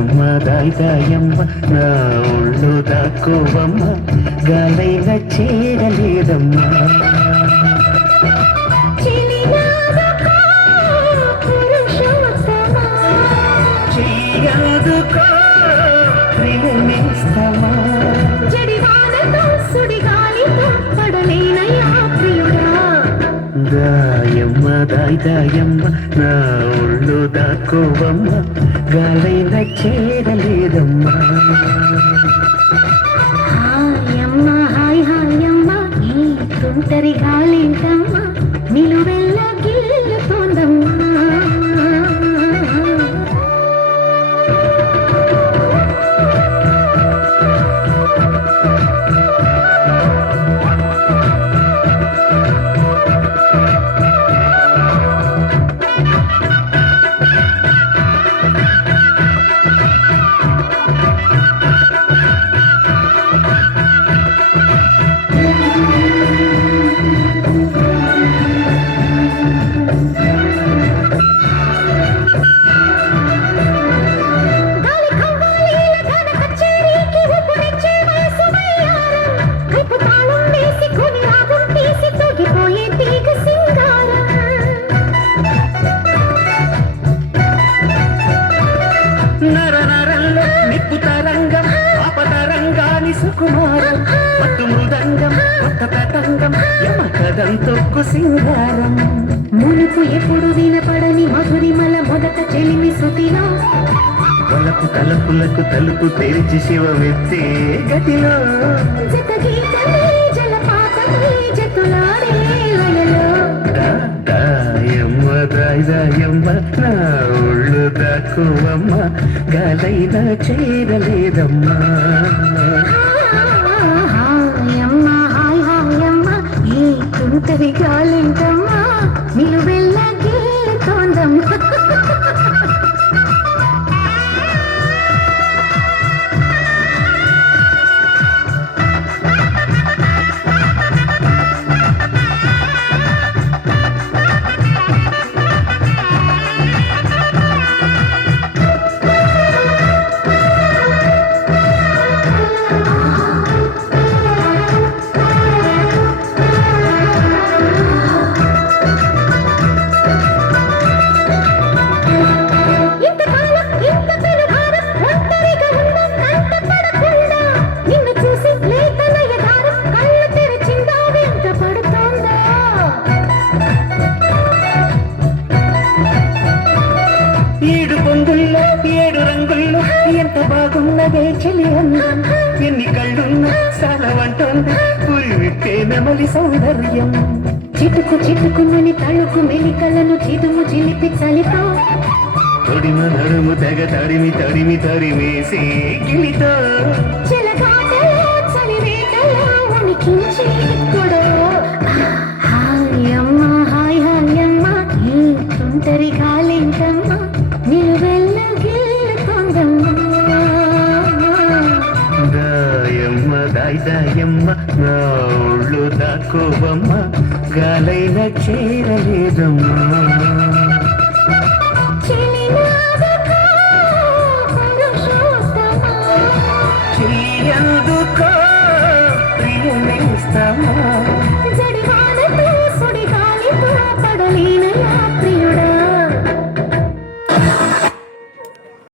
దాయమ్మ దాయమ్మ నా ఒళ్ళు దాక్కోవమ్మ గాలైన చేరలేదమ్మా చెయ్యాదుకో ప్రేమిస్తమా దాయమ్మ దాయమ్మ నా ఒళ్ళు దాక్కోవమ్మ గాలైన చేరలేదమ్మా హాయమ్మ హాయ్ హాయమ్మ ఈ తుంటరి గాలింటమ్మ నిలువెల్ల గిల్లుతోందమ్మా సుకుమారం పట్టు మృదంగం కొత్త పతంగం యమకదంతొక్కు సింగారం మునుపు ఎప్పుడు వినపడని మధురిమల మొదట చెలిమి శృతిలో వలపు తలుపులకు తలుపు తెరిచి శివమెత్తే గతిలో జత గీతమే జలపాతమే జతులాడే లయలో దాయమ్మ దాయమ్మ నా ఒళ్ళు దాక్కువమ్మ గాలైన చేరలేదమ్మా హాయమ్మ హాయ్ హాయమ్మ ఈ తుంటరి గాలింటమ్మా నిలువెల్ల గిల్లుతోందమ్మా ఏడు రంగుల్లో ఎంత బాగున్నదే చెలి అందం ఎన్ని కళ్ళున్నా సాలవంటోంది పురి విప్పే నెమలి సౌందర్యం చిటుకు చిటుకుమని తళుకు మెలికలను చిదుము చిలిపి చలితో తొడిమ నడుము తెగ తడిమి తడిమి తరిమేసి గిలితో చెలగాటలో చలివేటలో వణికించి గొడవ హాయమ్మ హాయ్ హాయమ్మ ఈ తుంటరి గాలింటమ్మ నిలువెల్ల గిల్లుతోందమ్మా దాయమ్మ దాయమ్మ నా ఒళ్ళు దాక్కోవమ్మ గాలైన చేరలేదమ్మా